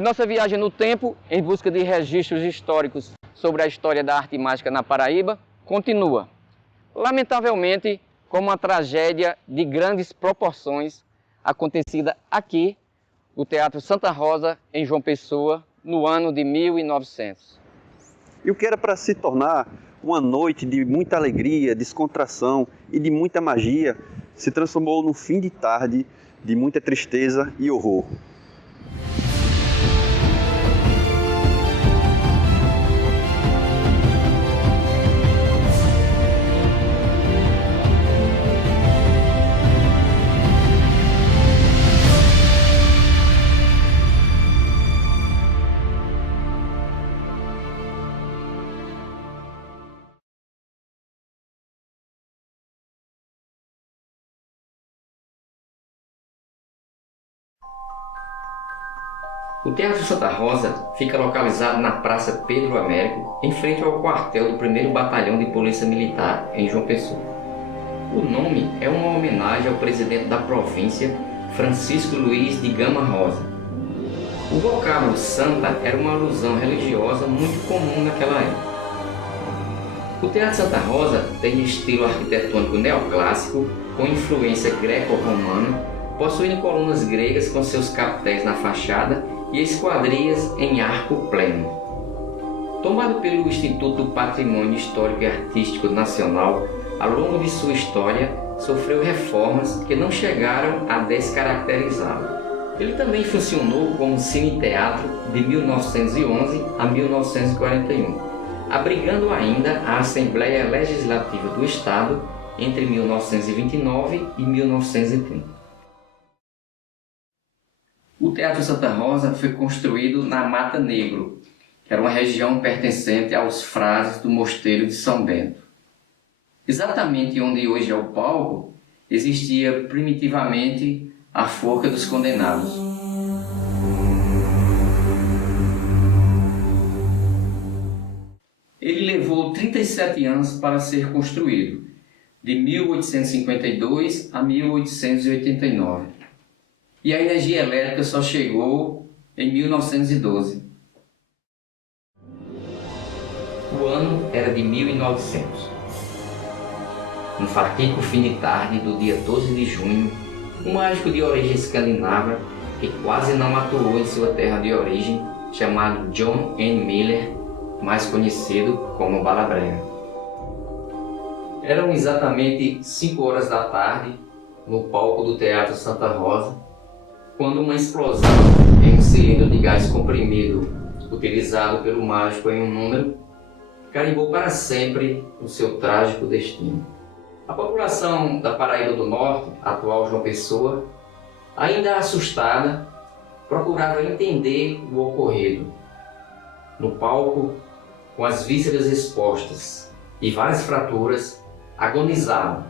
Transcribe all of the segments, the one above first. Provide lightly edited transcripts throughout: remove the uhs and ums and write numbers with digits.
E nossa viagem no tempo, em busca de registros históricos sobre a história da arte mágica na Paraíba, continua. Lamentavelmente, com uma tragédia de grandes proporções acontecida aqui, no Teatro Santa Rosa, em João Pessoa, no ano de 1900. E o que era para se tornar uma noite de muita alegria, descontração e de muita magia, se transformou num fim de tarde de muita tristeza e horror. O Teatro Santa Rosa fica localizado na Praça Pedro Américo, em frente ao quartel do 1º Batalhão de Polícia Militar, em João Pessoa. O nome é uma homenagem ao presidente da província, Francisco Luiz de Gama Rosa. O vocábulo Santa era uma alusão religiosa muito comum naquela época. O Teatro Santa Rosa tem estilo arquitetônico neoclássico, com influência greco-romana, possuindo colunas gregas com seus capitéis na fachada e esquadrias em arco pleno. Tomado pelo Instituto do Patrimônio Histórico e Artístico Nacional, ao longo de sua história, sofreu reformas que não chegaram a descaracterizá-lo. Ele também funcionou como cine-teatro de 1911 a 1941, abrigando ainda a Assembleia Legislativa do Estado entre 1929 e 1930. O Teatro Santa Rosa foi construído na Mata Negro, que era uma região pertencente aos frades do Mosteiro de São Bento. Exatamente onde hoje é o palco, existia primitivamente a Forca dos Condenados. Ele levou 37 anos para ser construído, de 1852 a 1889. E a energia elétrica só chegou em 1912. O ano era de 1900. No fatídico fim de tarde do dia 12 de junho, um mágico de origem escandinava, que quase não atuou em sua terra de origem, chamado John N. Miller, mais conhecido como Balabrega. Eram exatamente 5 horas da tarde, no palco do Teatro Santa Rosa, quando uma explosão em um cilindro de gás comprimido, utilizado pelo mágico em um número, carimbou para sempre o seu trágico destino. A população da Paraíba do Norte, atual João Pessoa, ainda assustada, procurava entender o ocorrido. No palco, com as vísceras expostas e várias fraturas, agonizavam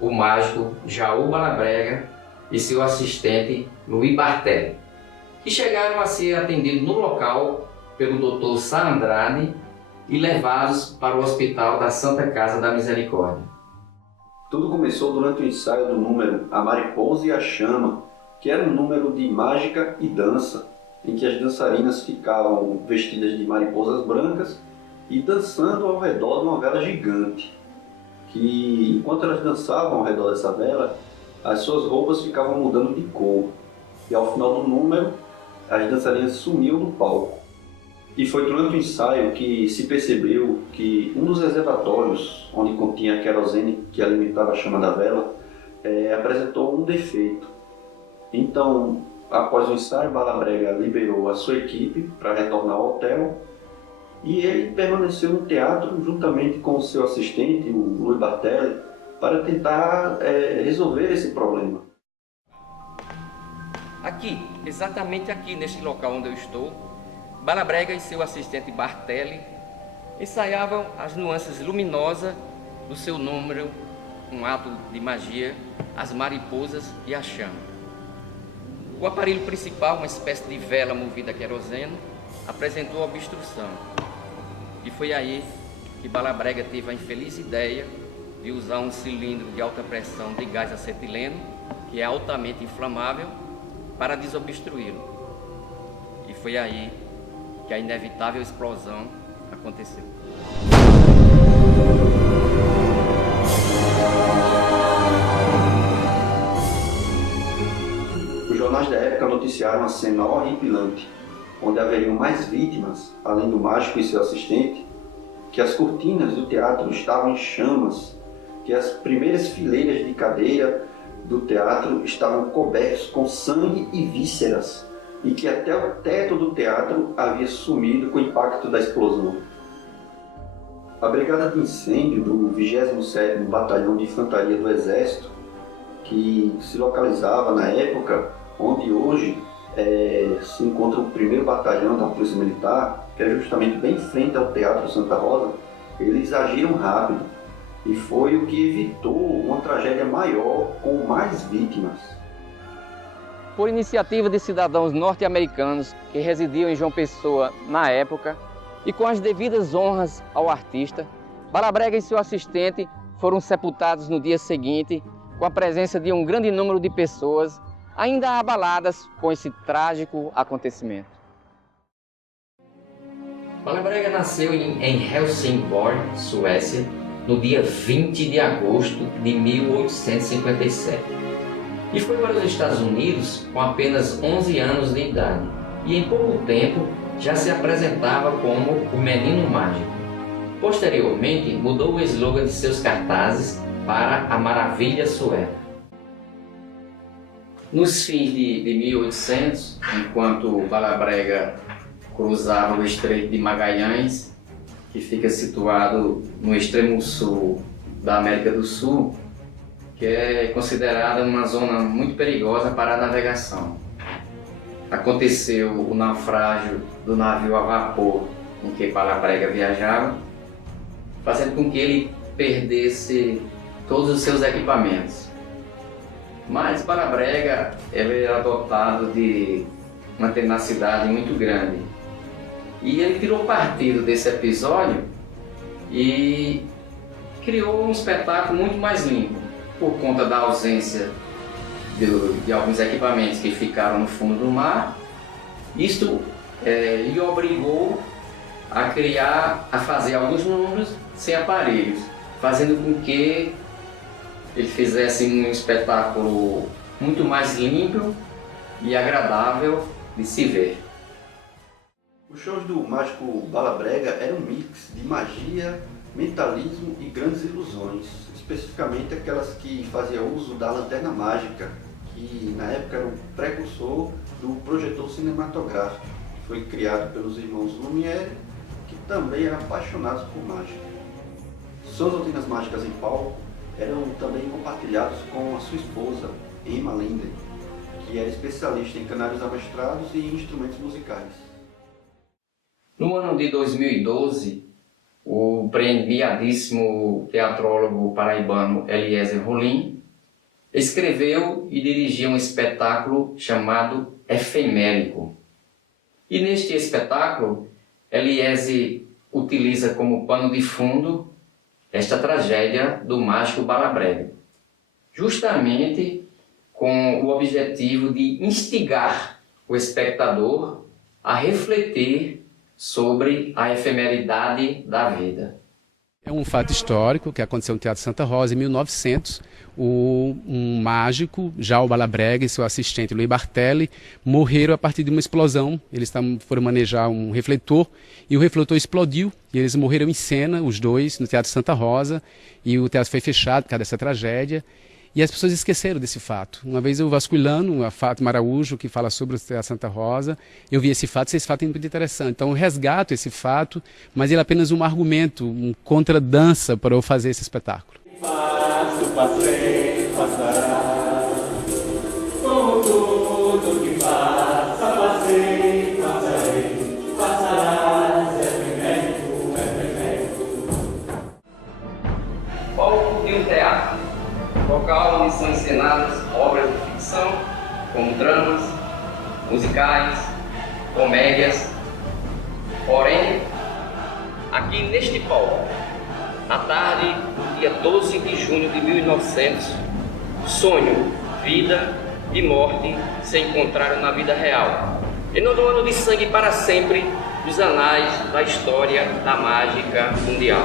o mágico Jaú Balabrega e seu assistente Luiz Bartelli, que chegaram a ser atendidos no local pelo Dr. Sá Andrade e levados para o Hospital da Santa Casa da Misericórdia. Tudo começou durante o ensaio do número A Mariposa e a Chama, que era um número de mágica e dança, em que as dançarinas ficavam vestidas de mariposas brancas e dançando ao redor de uma vela gigante, que enquanto elas dançavam ao redor dessa vela, as suas roupas ficavam mudando de cor, e ao final do número, as dançarinas sumiam do palco. E foi durante o ensaio que se percebeu que um dos reservatórios, onde continha a querosene que alimentava a chama da vela, apresentou um defeito. Então, após o ensaio, Balabrega liberou a sua equipe para retornar ao hotel, e ele permaneceu no teatro juntamente com o seu assistente, o Luiz Bartelli, para tentar resolver esse problema. Aqui, exatamente aqui, neste local onde eu estou, Balabrega e seu assistente Bartelli ensaiavam as nuances luminosas do seu número, um ato de magia, as mariposas e a chama. O aparelho principal, uma espécie de vela movida a querosene, apresentou obstrução. E foi aí que Balabrega teve a infeliz ideia de usar um cilindro de alta pressão de gás acetileno, que é altamente inflamável, para desobstruí-lo. E foi aí que a inevitável explosão aconteceu. Os jornais da época noticiaram uma cena horripilante, onde haveriam mais vítimas, além do mágico e seu assistente, que as cortinas do teatro estavam em chamas, que as primeiras fileiras de cadeira do teatro estavam cobertos com sangue e vísceras, e que até o teto do teatro havia sumido com o impacto da explosão. A Brigada de Incêndio do 27º Batalhão de Infantaria do Exército, que se localizava na época onde hoje se encontra o 1º Batalhão da Polícia Militar, que é justamente bem em frente ao Teatro Santa Rosa, eles agiram rápido e foi o que evitou uma tragédia maior com mais vítimas. Por iniciativa de cidadãos norte-americanos que residiam em João Pessoa na época e com as devidas honras ao artista, Balabrega e seu assistente foram sepultados no dia seguinte com a presença de um grande número de pessoas ainda abaladas com esse trágico acontecimento. Balabrega nasceu em Helsingborg, Suécia, no dia 20 de agosto de 1857. E foi para os Estados Unidos com apenas 11 anos de idade. E em pouco tempo já se apresentava como o Menino Mágico. Posteriormente, mudou o slogan de seus cartazes para a Maravilha Sueca. Nos fins de 1800, enquanto Balabrega cruzava o Estreito de Magalhães, que fica situado no extremo sul da América do Sul, que é considerada uma zona muito perigosa para a navegação. Aconteceu o naufrágio do navio a vapor em que Balabrega viajava, fazendo com que ele perdesse todos os seus equipamentos. Mas Balabrega era dotado de uma tenacidade muito grande. E ele tirou partido desse episódio e criou um espetáculo muito mais limpo, por conta da ausência de alguns equipamentos que ficaram no fundo do mar. Isto lhe obrigou a fazer alguns números sem aparelhos, fazendo com que ele fizesse um espetáculo muito mais limpo e agradável de se ver. Os shows do mágico Balabrega eram um mix de magia, mentalismo e grandes ilusões, especificamente aquelas que faziam uso da lanterna mágica, que na época era o precursor do projetor cinematográfico, que foi criado pelos irmãos Lumière, que também eram apaixonados por mágica. Suas rotinas mágicas em palco eram também compartilhados com a sua esposa, Emma Linden, que era especialista em canários amestrados e instrumentos musicais. No ano de 2012, o premiadíssimo teatrólogo paraibano Eliezer Rolim escreveu e dirigiu um espetáculo chamado Efemérico. E neste espetáculo, Eliezer utiliza como pano de fundo esta tragédia do mágico Balabrega, justamente com o objetivo de instigar o espectador a refletir sobre a efemeridade da vida. É um fato histórico que aconteceu no Teatro Santa Rosa em 1900. Um mágico, já o Balabrega e seu assistente Louis Bartelli, morreram a partir de uma explosão. Eles foram manejar um refletor e o refletor explodiu e eles morreram em cena, os dois, no Teatro Santa Rosa, e o teatro foi fechado por causa dessa tragédia. E as pessoas esqueceram desse fato. Uma vez eu vasculhando a Fátima Araújo, que fala sobre o Teatro Santa Rosa, eu vi esse fato é muito interessante. Então eu resgato esse fato, mas ele é apenas um argumento, um contradança para eu fazer esse espetáculo. Passei, passará, como tudo que passa, passei, passarei, passarás, efemérico. Palco de um teatro, local onde são encenadas obras de ficção, como dramas, musicais, comédias. Porém, aqui neste palco, à tarde do dia 12 de junho de 1900, sonho, vida e morte se encontraram na vida real, Em nono ano de sangue para sempre dos anais da história da mágica mundial.